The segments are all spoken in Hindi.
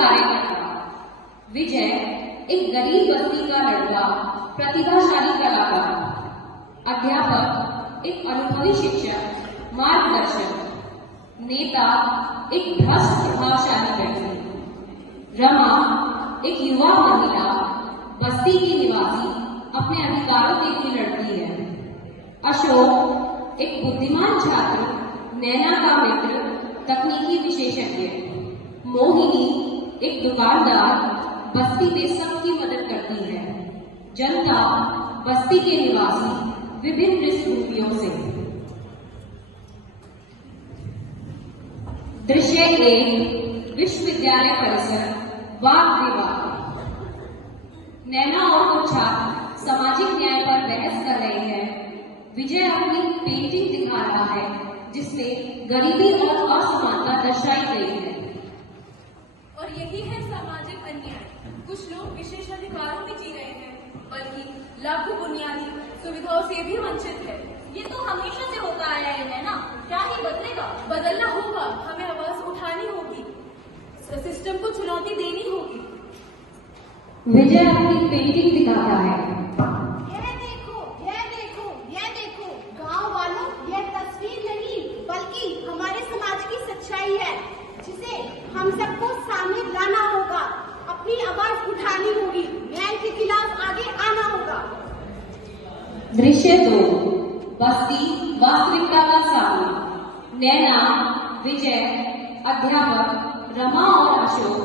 कार्य करता। विजय एक गरीब बस्ती का लड़का, प्रतिभाशाली कलाकार, अध्यापक एक अनुभवी शिक्षक, मार्गदर्शक, नेता एक भ्रष्ट प्रभावशाली व्यक्ति, रमा एक युवा महिला, बस्ती की निवासी, अपने अधिकारों के लिए लड़ती है, अशोक एक बुद्धिमान छात्र, नैना का मित्र, तकनीकी विशेषज्ञ, मोहिनी एक दुकानदार, बस्ती में सबकी मदद करती है, जनता बस्ती के निवासी, विभिन्न पृष्ठभूमियों से। दृश्य 1 विश्वविद्यालय परिसर, वाद विवाद। नैना और कुछ छात्र सामाजिक न्याय पर बहस कर रहे हैं। विजय अपनी पेंटिंग दिखा रहा है जिसमें गरीबी और असमानता दर्शाई गई है। और यही है सामाजिक अन्याय। कुछ लोग विशेष अधिकारों में जी रहे हैं, बल्कि लाखों बुनियादी सुविधाओं से भी वंचित है। ये तो हमेशा से होता आया है ना, क्या ही बदलेगा? बदलना होगा, हमें आवाज उठानी होगी, सिस्टम को चुनौती देनी होगी। विजय अपनी पेंटिंग दिखाता है। यह देखो, यह देखो, यह देखो, गांव वालों, यह तस्वीर नहीं बल्कि हमारे समाज की सच्चाई है, जिसे हम सबको सामने लाना होगा, अपनी आवाज उठानी होगी, न्याय के खिलाफ आगे आना होगा। दृश्य 2 बस्ती वास्तविकता का सामना। नैना, विजय, अध्यापक, रमा और अशोक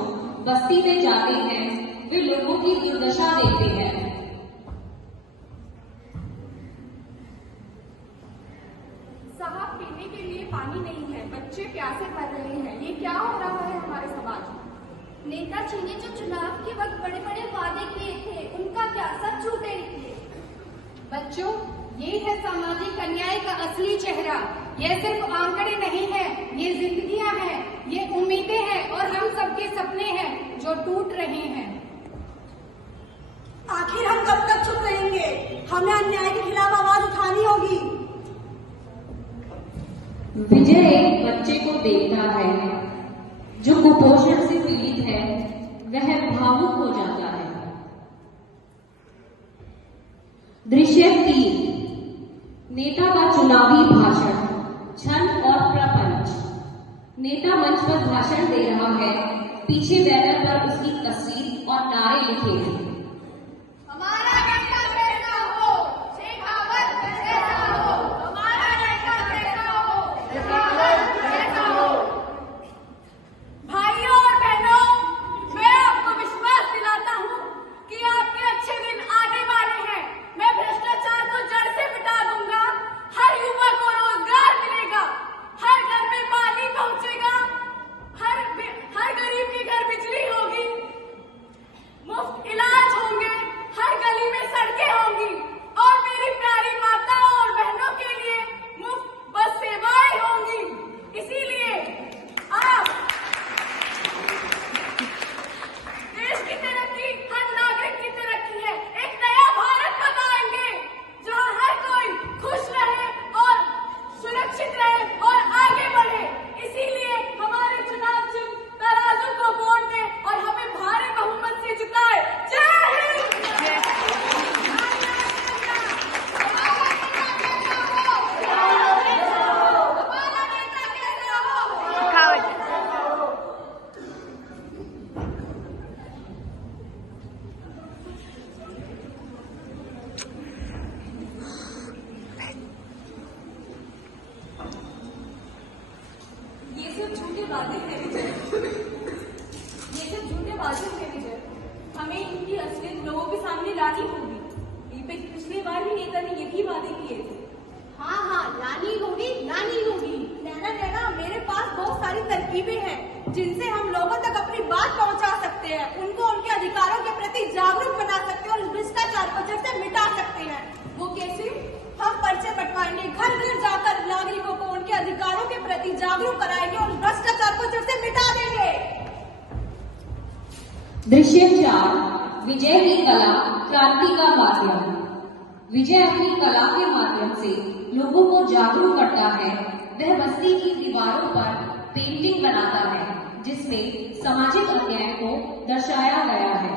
बस्ती में जाते हैं। वे लोगों की दुर्दशा देखते हैं। साहब, पीने के लिए पानी नहीं है, बच्चे प्यासे मर रहे हैं। ये क्या हो रहा है हमारे समाज में? नेताजी ने जो चुनाव के वक्त बड़े बड़े वादे किए थे, उनका क्या सब झूठे निकले। बच्चों, ये है सामाजिक अन्याय का असली चेहरा। ये सिर्फ आंकड़े नहीं है, ये जिंदगियां हैं, ये उम्मीदें हैं और हम सबके सपने हैं जो टूट रहे हैं। आखिर हम कब तक चुप रहेंगे? हमें अन्याय के खिलाफ आवाज उठानी होगी। विजय एक बच्चे को देखता है जो कुपोषण से पीड़ित है। वह भावुक हो जाता है। दृश्य 3 नेता का चुनावी भाषण, छंद और प्रपंच। नेता मंच पर भाषण दे रहा है। पीछे बैनर पर उसकी तस्वीर और नारे लिखे हैं। हमारा नेता कैसा हो, शेखावत कैसा हो, हमारा नेता कैसा हो, शेखावत कैसा हो। भाइयों और बहनों, मैं आपको विश्वास दिलाता हूँ कि आपके अच्छे दिन आने वाले हैं। मैं भ्रष्टाचार को जड़ से मिटा दूंगा। हर युवा को रोजगार मिलेगा, हर घर में पानी पहुंचेगा, हर गरीब के घर बिजली होगी, मुफ्त इलाज होंगे, हर गली में सड़कें होंगी और मेरी प्यारी माताओं और बहनों के लिए मुफ्त बस सेवाएं होंगी। इसीलिए आप देश की तरक्की हर नागरिक की तरक्की है। एक नया भारत बनाएंगे जहां हर कोई खुश रहे और सुरक्षित रहे और आगे बढ़े। इसीलिए हमारे चुनाव चिन्ह तराजू को वोट दें और हमें भारी बहुमत से जिताए। जय हिंद। ये सब झूठे वादे हैं विजय, ये सब झूठे वादे हैं विजय। हमें इनकी असलियत लोगों के सामने लानी होगी। पिछली बार भी नेता ने यही वादे किए थे। हाँ हाँ, लानी होगी, लानी होगी। नैना, मेरे पास बहुत सारी तरकीबें हैं जिनसे हम लोगों तक अपनी बात पहुंचा सकते हैं, उनको उनके अधिकारों के प्रति जागरूक बना सकते हैं और भ्रष्टाचार को जड़ से मिटा सकते हैं। वो कैसे? हम पर्चे बंटवाएंगे, घर घर जाकर नागरिकों को उनके अधिकारों के प्रति जागरूक कराएंगे और भ्रष्टाचार को जड़ से मिटा देंगे। दृश्य 4 विजय की कला, क्रांति का माध्यम। विजय अपनी कला के माध्यम से लोगों को जागरूक करता है। वह बस्ती की दीवारों पर पेंटिंग बनाता है जिसमें सामाजिक अन्याय को दर्शाया गया है।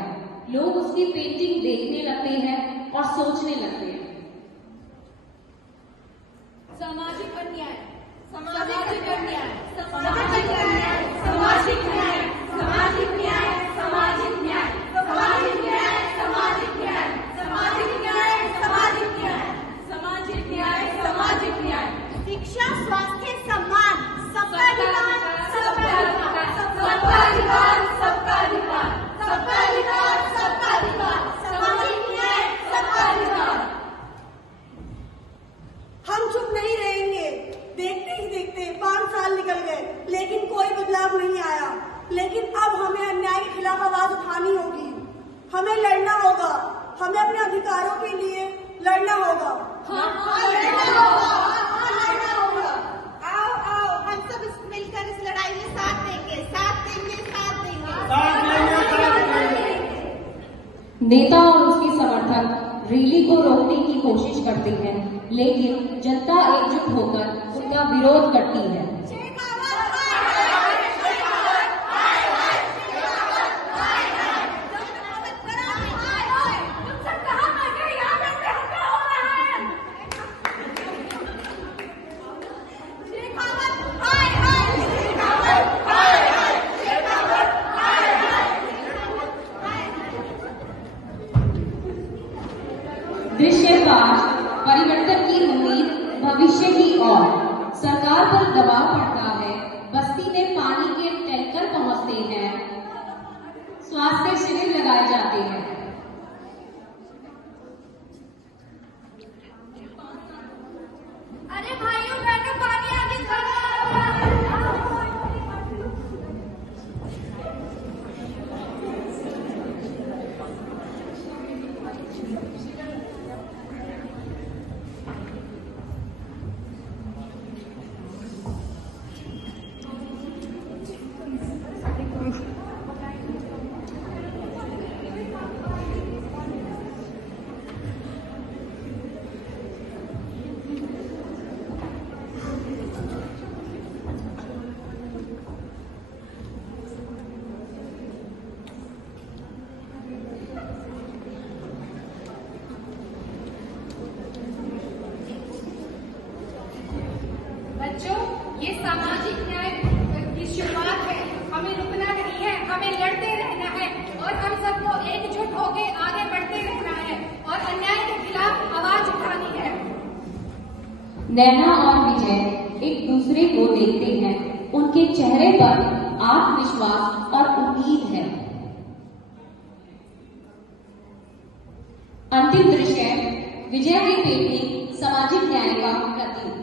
लोग उसकी पेंटिंग देखने लगते हैं और सोचने लगते हैं। सामाजिक अन्याय, सामाजिक अन्याय, सामाजिक न्याय, सामाजिक न्याय, सामाजिक न्याय, सामाजिक न्याय, सामाजिक न्याय, सामाजिक न्याय, सामाजिक न्याय, सामाजिक न्याय, सामाजिक न्याय, सामाजिक न्याय। शिक्षा, स्वास्थ्य, सम्मान, सबका अधिकार, सबका अधिकार, सबका अधिकार, सबका अधिकार, सबका अधिकार, सबका अधिकार, सामाजिक न्याय, सबका अधिकार। हम चुप नहीं रहेंगे। देखते ही देखते 5 साल निकल गए, लेकिन कोई बदलाव नहीं आया। लेकिन अब हमें अन्याय के खिलाफ आवाज उठानी होगी। हमें लड़ना होगा। हमें अपने अधिकारों के लिए लड़ना होगा। लड़ना होगा। आओ आओ, हम सब मिलकर इस लड़ाई में साथ देंगे, साथ देंगे, साथ देंगे। नेता और उसके समर्थक रैली को रोकने की कोशिश करते हैं, लेकिन जनता एकजुट होकर उनका विरोध करती है। दृश्य 5, परिवर्तन की उम्मीद भविष्य की ओर। सरकार पर दबाव पड़ता है, बस्ती में पानी के टैंकर पहुंचते हैं, स्वास्थ्य शिविर लगाए जाते हैं। अरे भाइयों बहनों, पानी आगे चलो। बच्चों, ये सामाजिक न्याय की शुरुआत है। हमें रुकना नहीं है, हमें लड़ते रहना है और हम सबको एकजुट होकर आगे बढ़ते रहना है और अन्याय के खिलाफ आवाज उठानी है। नैना और विजय एक दूसरे को देखते हैं। उनके चेहरे पर आत्मविश्वास और उम्मीद है। अंतिम दृश्य, विजय की पेंटिंग सामाजिक न्याय का प्रतीक।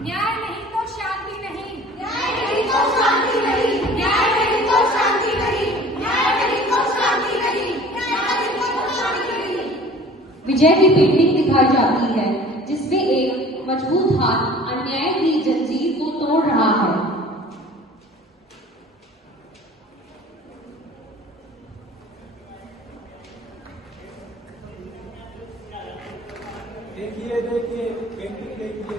न्याय नहीं तो शांति नहीं, न्याय नहीं तो शांति नहीं, न्याय नहीं तो शांति नहीं, न्याय नहीं तो शांति नहीं, न्याय नहीं तो शांति नहीं। विजय की पेंटिंग दिखाई जाती है, जिसमें एक मजबूत हाथ अन्याय की जंजीर को तोड़ रहा है। देखिए पेंटिंग देखिए।